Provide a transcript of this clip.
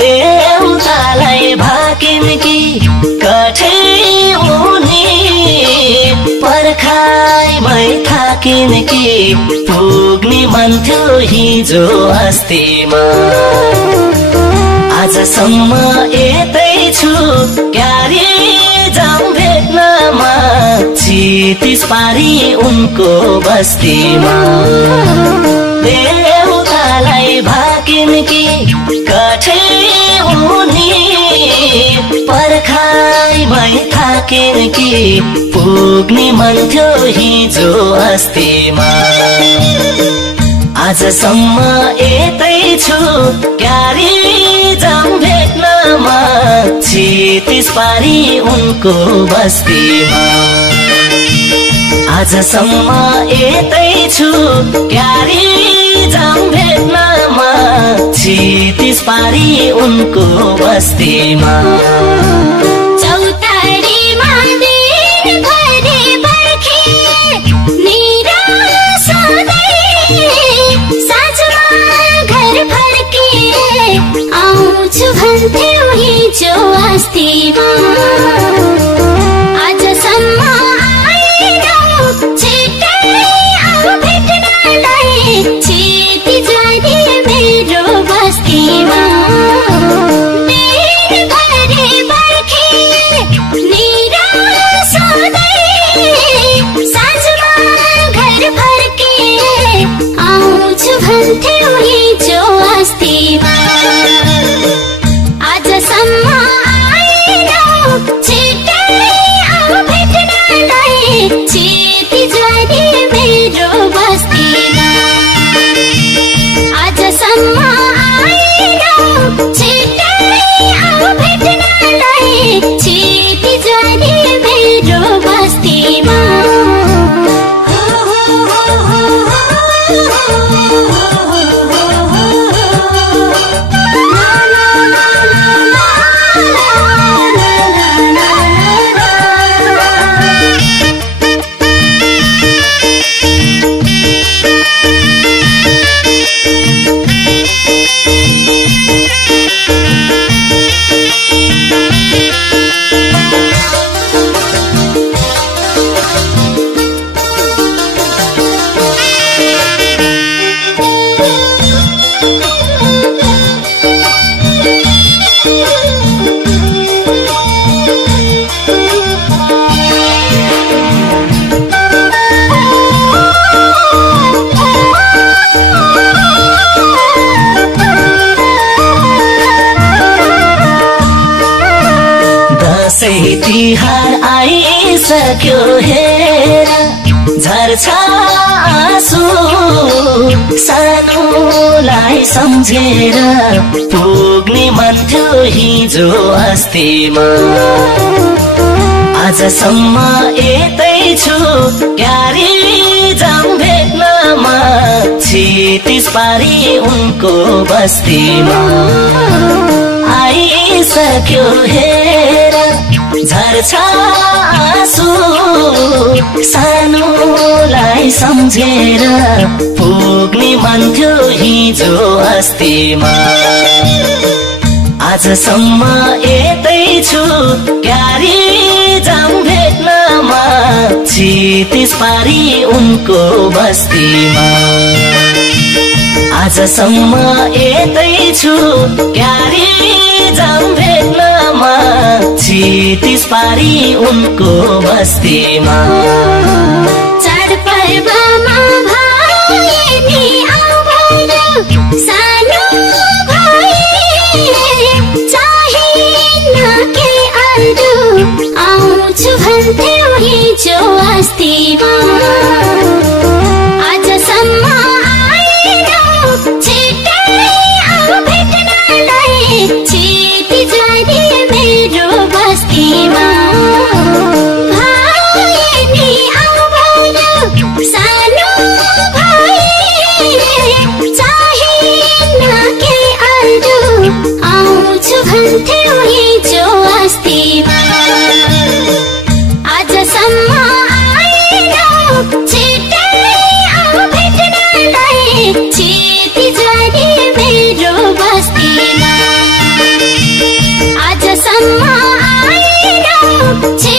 देउतालाई भाकिन् कि कठै उनी पर्खाइमै थाकिन् कि पुग्ने मन थियो हिजो अस्तिमा आजसम्म यतै छु क्यारे जाउँ भेट्नमा चितिस पारी उनको बस्तीमा देउतालाई भाकिन् कि कठै उनी पर्खाइमै थाकिन् कि पुग्ने मन थियो हिजो अस्तिमा आजसम्म यतै छु क्यारे जाउँ भेट्नमा चितिस पारी उनको बस्तीमा आजसम्म यतै छु क्यारे जाउँ भेट्नमा चितिस पारी उनको बस्तीमा चौतारीमा दिनभरि पर्खे निराश हुँदै साँझमा घर फर्के आउँछु भन्थ्यौ हिजो अस्तिमा आजसम्म आएनौ छिट्टै आऊ भेट्नलाई चिति जाने मेरो बस्तीमा दिनभरि पर्खे निराश हुँदै साँझमा घर फर्के आउँछु भन्थ्यौ हिजो अस्तिमा आजसम्म आएनौ छिट्टै आऊ भेट्नलाई चिति जाने मेरो बस्तीमा आजसम्म आएनौ छिट्टै आऊ भेट्नलाई चिति जाने मेरो बस्तीमा तिहार आइसक्यो हेर झर्छ आँसु सानोलाई सम्झेर पुग्ने मन थियो हिजो अस्तिमा आजसम्म यतै छु क्यारे जाउँ भेट्नमा चितिस पारी उनको बस्तीमा आइसक्यो हेर झर्छ आँसु सानोलाई सम्झेर पुग्ने मन थियो हिजो अस्तिमा आजसम्म यतै छु क्यारे जाउँ भेट्नमा चितिस पारी उनको बस्तीमा आजसम्म यतै छु क्यारे जाउँ भेट्नमा चितिस पारी उनको बस्तीमा चाडपर्वमा भाइनी आऊ भन सानो भाइ चाहिन्न के अरू आउँछु भन्थ्यौ हिजो अस्तिमा आजसम्म आएनौ छिट्टै आऊ भेट्नलाई चिति जाने मेरो बस्तीमा भाइनी आऊ भन सानो भाइ चाहिन्न के अरू आउँछु भन्थ्यौ हिजो अस्तिमा आजसम्म आएनौ छे